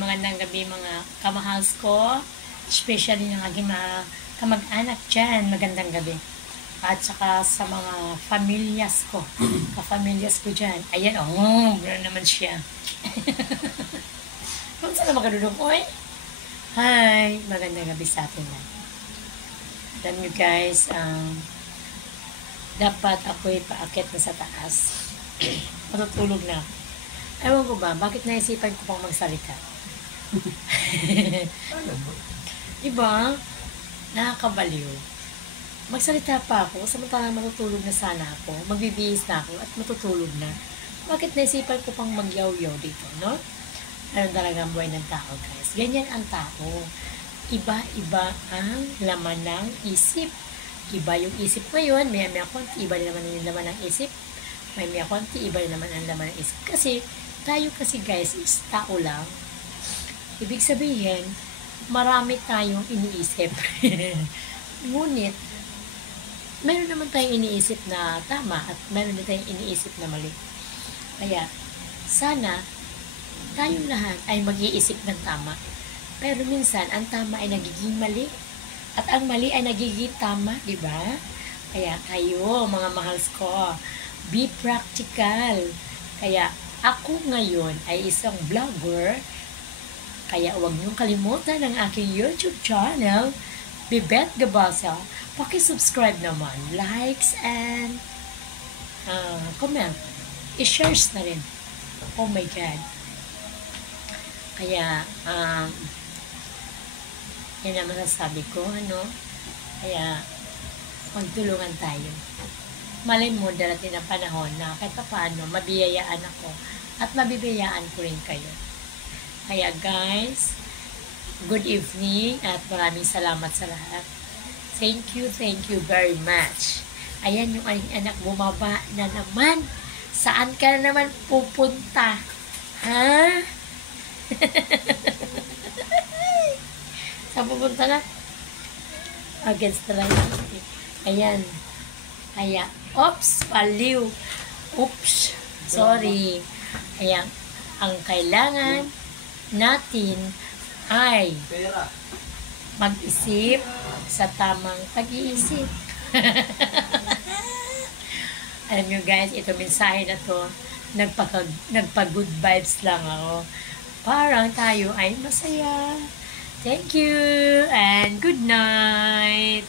magandang gabi mga kamahals ko, especially ng aking mga kamag-anak dyan, magandang gabi. At saka sa mga familyas ko, ka-familyas ko dyan. Ayan, meron naman siya. Kung saan na makadudong, oy? Hi, magandang gabi sa atin na. Alam nyo guys, dapat ako'y paakit na sa taas. Matutulog na ako. Ewan ko ba, bakit naisipan ko pang magsalita? Diba? Nakakabaliw. Magsalita pa ako, samantalang matutulog na sana ako, magbibihis na ako, at matutulog na. Bakit naisipan ko pang magyaw-yaw dito, no? Ano talaga ang buhay ng tao, guys? Ganyan ang tao. Iba-iba ang laman ng isip. Iba yung isip ngayon, may konti, iba naman yung laman ng isip. May konti, iba naman ang laman ng isip. Kasi, tayo kasi guys, is tao lang. Ibig sabihin, marami tayong iniisip. Ngunit, meron naman tayong iniisip na tama at meron din tayong iniisip na mali. Kaya, sana, tayong lahat ay mag-iisip ng tama. Pero minsan, ang tama ay nagiging mali. At ang mali ay nagiging tama, di ba? Kaya kayo, mga mahals ko, be practical. Kaya, ako ngayon ay isang vlogger, kaya huwag niyong kalimutan ang aking YouTube channel, Bibet Gabasa. Paki-subscribe naman, likes and comment. I-shares na rin. Oh my God. Kaya, yan naman sasabi ko, ano? Kaya, magtulungan tayo. Malay mo, darating ang panahon na kahit paano, mabiyayaan ako at mabibiyayaan ko rin kayo. Kaya guys, good evening at maraming salamat sa lahat. Thank you very much. Ayan yung anak bumaba na naman. Saan ka na naman pupunta? Ha? Saan pupunta na? Against the light. Ayan. Kaya, oops, paliw. Oops, sorry. Kaya, ang kailangan natin ay mag-isip sa tamang pag-iisip. Alam nyo guys, ito mensahe na to, nagpa-good vibes lang ako. Parang tayo ay masaya. Thank you and good night.